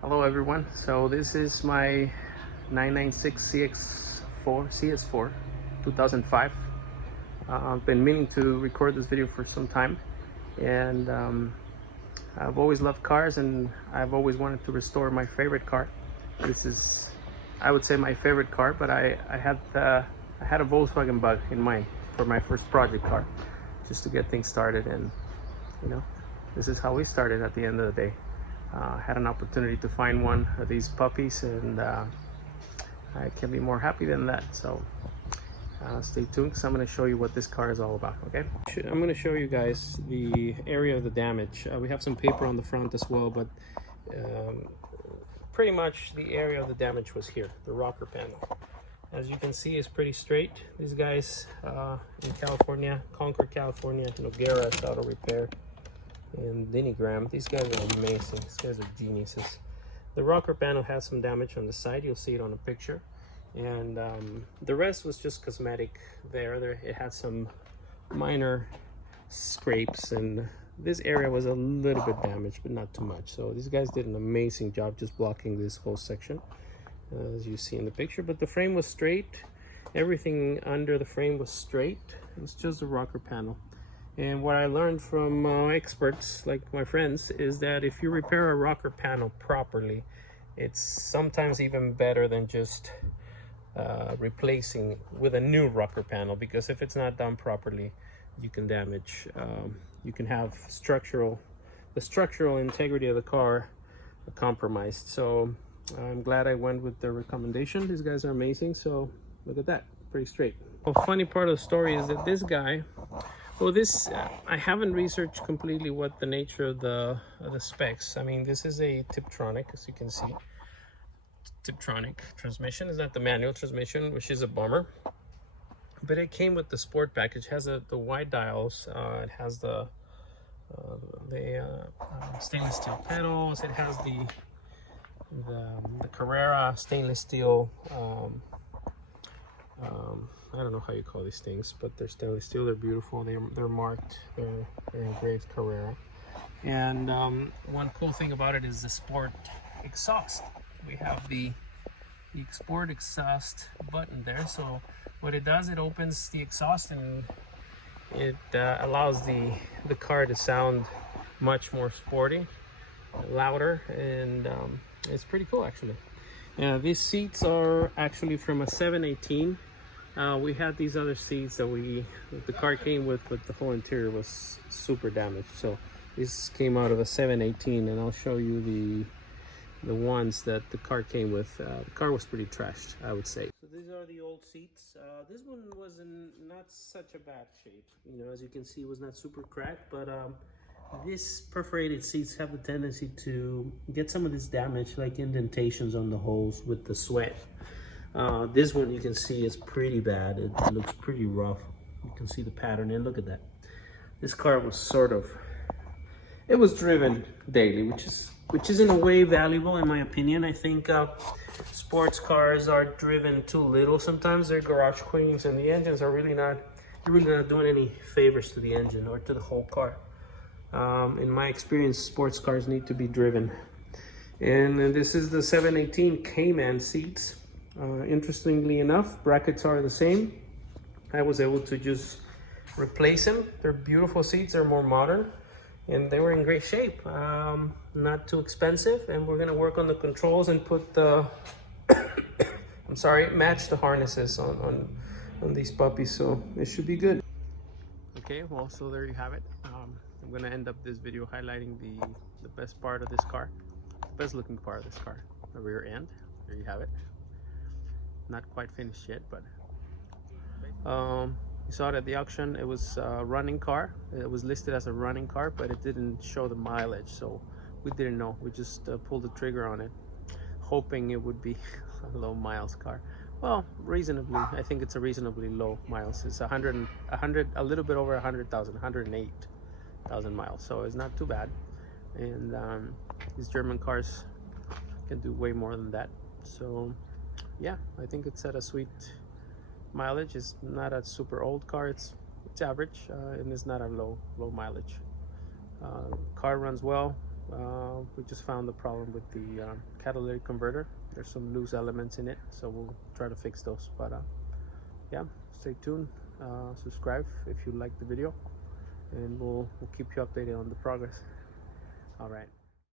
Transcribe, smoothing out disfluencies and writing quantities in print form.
Hello everyone, so this is my 996 CS4 2005. I've been meaning to record this video for some time, and I've always loved cars, and I've always wanted to restore my favorite car. This is, I would say, my favorite car, but I had a Volkswagen Bug in mind for my first project car, just to get things started. And you know, this is how we started at the end of the day. Had an opportunity to find one of these puppies, and I can't be more happy than that. So stay tuned, because I'm going to show you what this car is all about. Okay, I'm going to show you guys the area of the damage. We have some paper on the front as well, but pretty much the area of the damage was here, the rocker panel. As you can see, it's pretty straight. These guys in California, Concord, California, Nogueira's Auto Repair, and Dinigram. These guys are amazing. These guys are geniuses. The rocker panel has some damage on the side. You'll see it on a picture. And the rest was just cosmetic there. It had some minor scrapes, and this area was a little bit damaged, but not too much. So these guys did an amazing job just blocking this whole section, as you see in the picture. But the frame was straight. Everything under the frame was straight. It's just the rocker panel. And what I learned from experts like my friends is that if you repair a rocker panel properly, it's sometimes even better than just replacing with a new rocker panel, because if it's not done properly, you can damage, you can have the structural integrity of the car compromised. So I'm glad I went with their recommendation. These guys are amazing. So look at that, pretty straight. The funny part of the story is that this guy, well, I haven't researched completely what the nature of the specs. I mean, this is a Tiptronic, as you can see. Tiptronic transmission. Is not the manual transmission, which is a bummer. But it came with the sport package. It has the wide dials. It has the stainless steel pedals. It has the Carrera stainless steel. I don't know how you call these things, but they're stainless steel. They're beautiful. They're marked. They're engraved Carrera. And one cool thing about it is the sport exhaust. We have the sport exhaust button there. So what it does, it opens the exhaust, and it allows the car to sound much more sporty, louder, and it's pretty cool actually. These seats are actually from a 718. We had these other seats that the car came with, but the whole interior was super damaged. So this came out of a 718, and I'll show you the ones that the car came with. The car was pretty trashed, I would say. So these are the old seats. This one was in not such a bad shape. You know, as you can see, it was not super cracked, but these perforated seats have the tendency to get some of this damage, like indentations on the holes with the sweat. This one, you can see, is pretty bad. It looks pretty rough. You can see the pattern, and look at that. This car was it was driven daily, which is in a way valuable in my opinion. I think sports cars are driven too little sometimes. They're garage queens, and the engines are really not doing any favors to the engine or to the whole car. In my experience, sports cars need to be driven. And this is the 718 Cayman seats. Interestingly enough, brackets are the same. I was able to just replace them. They're beautiful seats. They're more modern, and they were in great shape. Not too expensive, and we're gonna work on the controls and put the match the harnesses on these puppies, so it should be good. Okay, well, so there you have it. I'm gonna end up this video highlighting the best part of this car, the best looking part of this car, the rear end. There you have it. Not quite finished yet, but you saw it at the auction. It was a running car. It was listed as a running car, but it didn't show the mileage, so we didn't know. We just pulled the trigger on it, hoping it would be a low miles car. Well, reasonably, I think it's a reasonably low miles. It's a little bit over 100,000, 108,000 miles, so it's not too bad. And these German cars can do way more than that. So yeah, I think it's at a sweet mileage. It's not a super old car. It's average, and it's not a low mileage. Car runs well. We just found the problem with the catalytic converter. There's some loose elements in it, so we'll try to fix those. But yeah, stay tuned, subscribe if you like the video, and we'll keep you updated on the progress. All right.